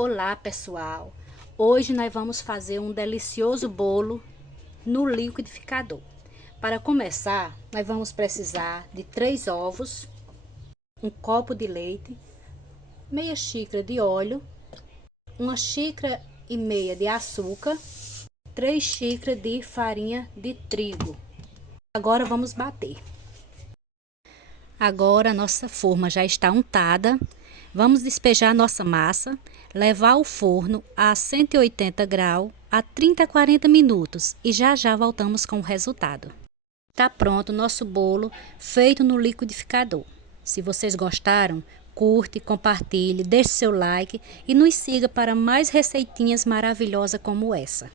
Olá pessoal, hoje nós vamos fazer um delicioso bolo no liquidificador. Para começar, nós vamos precisar de 3 ovos, um copo de leite, meia xícara de óleo, uma xícara e meia de açúcar, 3 xícaras de farinha de trigo. Agora vamos bater. Agora a nossa forma já está untada. Vamos despejar nossa massa, levar ao forno a 180 graus a 30 a 40 minutos e já voltamos com o resultado. Está pronto o nosso bolo feito no liquidificador. Se vocês gostaram, curte, compartilhe, deixe seu like e nos siga para mais receitinhas maravilhosas como essa.